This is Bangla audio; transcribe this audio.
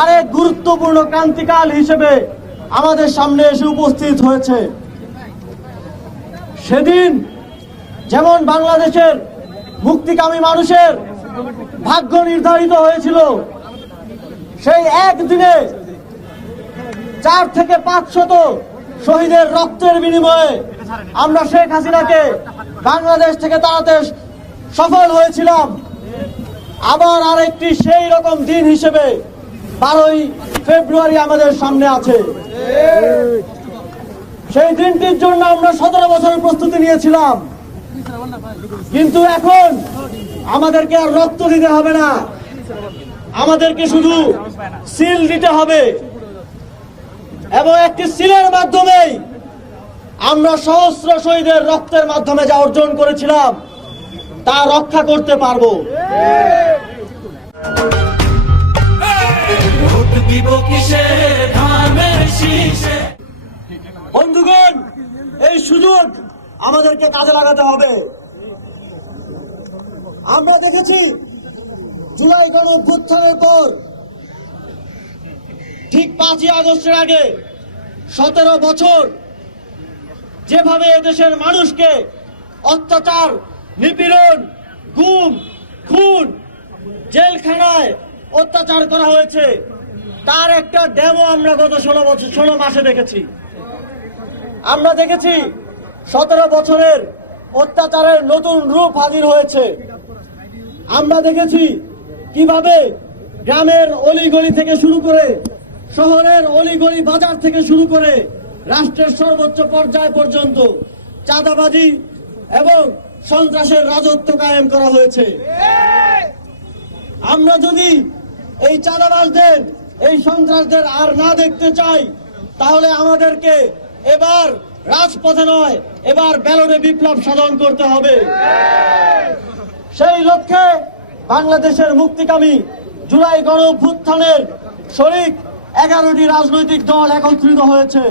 আরেক গুরুত্বপূর্ণ ক্রান্তিকাল হিসেবে আমাদের সামনে এসে উপস্থিত হয়েছে। সেদিন যেমন বাংলাদেশের মুক্তিকামী মানুষের ভাগ্য নির্ধারিত হয়েছিল, সেই একদিনে 4 থেকে 500 শহীদের রক্তের বিনিময়ে আমরা শেখ হাসিনাকে বাংলাদেশ থেকে তাড়াতে সফল হয়েছিলাম। আবার আরেকটি সেই রকম দিন হিসেবে 12ই ফেব্রুয়ারি আমাদের সামনে আছে। সেই দিনটির জন্য আমরা 17 বছরের প্রস্তুতি নিয়েছিলাম, কিন্তু এখন আমাদেরকে আর রক্ত দিতে হবে না, আমাদেরকে শুধু সিল দিতে হবে এবং একটি সিলের মাধ্যমেই আমরা সহস্র শহীদের রক্তের মাধ্যমে যা অর্জন করেছিলাম তা রক্ষা করতে পারবো। বন্ধুগণ, এই সুযোগ আমাদেরকে কাজে লাগাতে হবে। আমরা দেখেছি জুলাই গণঅভ্যুত্থানের পর ঠিক 5ই আগস্টের আগে 17 বছর যেভাবে এদেশের মানুষকে অত্যাচার, নিপীড়ন, গুম, খুন, জেলখানায় অত্যাচার করা হয়েছে, তার একটা ডেমো আমরা গত 16 মাসে দেখেছি। আমরা দেখেছি 17 বছরের অত্যাচারের নতুন রূপ হাজির হয়েছে। আমরা দেখেছি কিভাবে গ্রামের অলিগলি থেকে শুরু করে শহরের অলিগলি বাজার থেকে শুরু করে রাষ্ট্রের সর্বোচ্চ পর্যায় পর্যন্ত চাঁদাবাজি এবং সন্ত্রাসের রাজত্ব কায়েম করা হয়েছে। আমরা যদি এই চাঁদাবাজদের, এই সন্ত্রাসদের আর না দেখতে চাই, তাহলে আমাদেরকে এবার রাজপথে নয়, এবার ব্যালটে বিপ্লব সাধন করতে হবে। সেই লক্ষ্যে বাংলাদেশের মুক্তিকামী জুলাই গণঅভ্যুত্থানের শরিক 11টি রাজনৈতিক দল একত্রিত হয়েছে।